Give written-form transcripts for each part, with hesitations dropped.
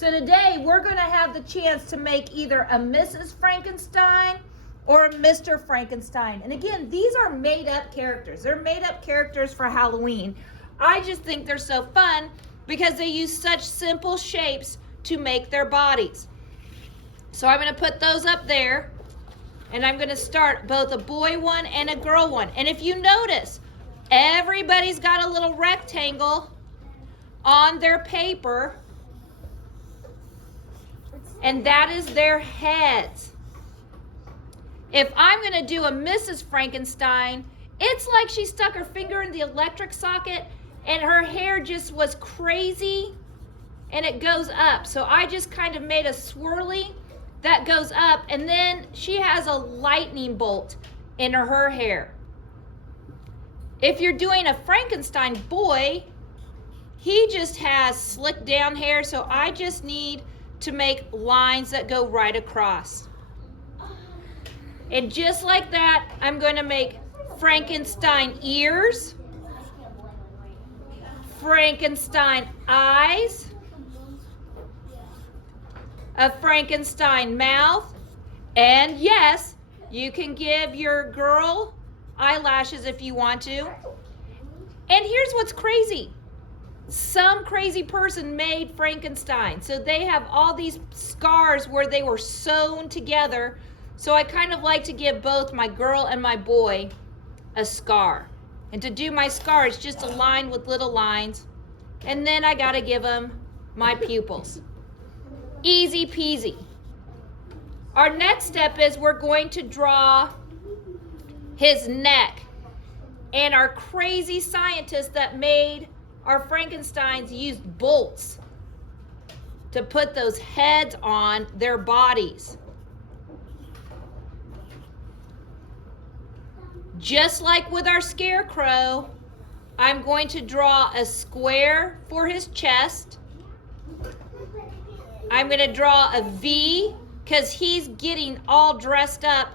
So today we're going to have the chance to make either a Mrs. Frankenstein or a Mr. Frankenstein. And again, these are made up characters. They're made up characters for Halloween. I just think they're so fun because they use such simple shapes to make their bodies. So I'm going to put those up there, and I'm going to start both a boy one and a girl one. And if you notice, everybody's got a little rectangle on their paper, and that is their heads. If I'm going to do a Mrs. Frankenstein, it's like she stuck her finger in the electric socket and her hair just was crazy and it goes up. So I just kind of made a swirly that goes up, and then she has a lightning bolt in her hair. If you're doing a Frankenstein boy, he just has slicked down hair, so I just need to make lines that go right across. And just like that, I'm going to make Frankenstein ears, Frankenstein eyes, a Frankenstein mouth, and yes, you can give your girl eyelashes if you want to. And here's what's crazy. Some crazy person made Frankenstein. So they have all these scars where they were sewn together. So I kind of like to give both my girl and my boy a scar. And to do my scar, it's just a line with little lines. And then I got to give them my pupils. Easy peasy. Our next step is we're going to draw his neck. And our crazy scientists that made our Frankensteins used bolts to put those heads on their bodies. Just like with our scarecrow, I'm going to draw a square for his chest. I'm going to draw a V because he's getting all dressed up.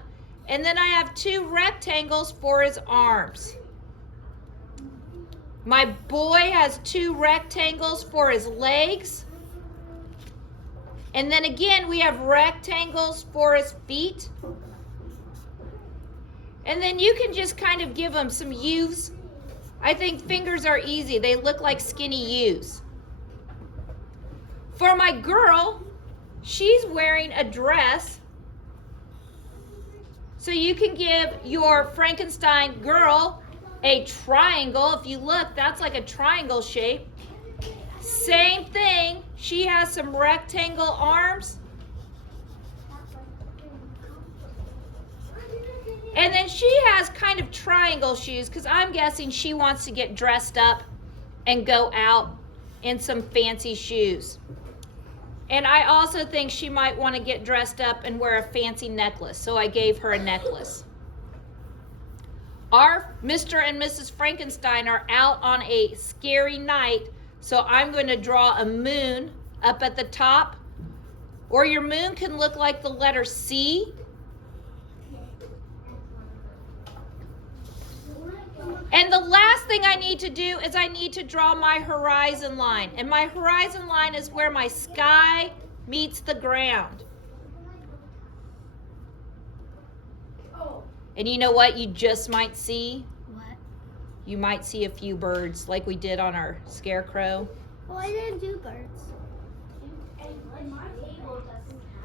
And then I have two rectangles for his arms. My boy has two rectangles for his legs. And then again, we have rectangles for his feet. And then you can just kind of give him some U's. I think fingers are easy. They look like skinny U's. For my girl, she's wearing a dress. So you can give your Frankenstein girl a triangle. If you look, that's like a triangle shape. Same thing. She has some rectangle arms. And then she has kind of triangle shoes because I'm guessing she wants to get dressed up and go out in some fancy shoes. And I also think she might want to get dressed up and wear a fancy necklace. So I gave her a necklace. Our Mr. and Mrs. Frankenstein are out on a scary night. So I'm going to draw a moon up at the top. Or your moon can look like the letter C. And the last thing I need to do is I need to draw my horizon line. And my horizon line is where my sky meets the ground. And you know what you just might see? What? You might see a few birds like we did on our scarecrow. Well, I didn't do birds.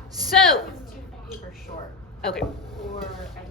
So, Paper short. okay. Or I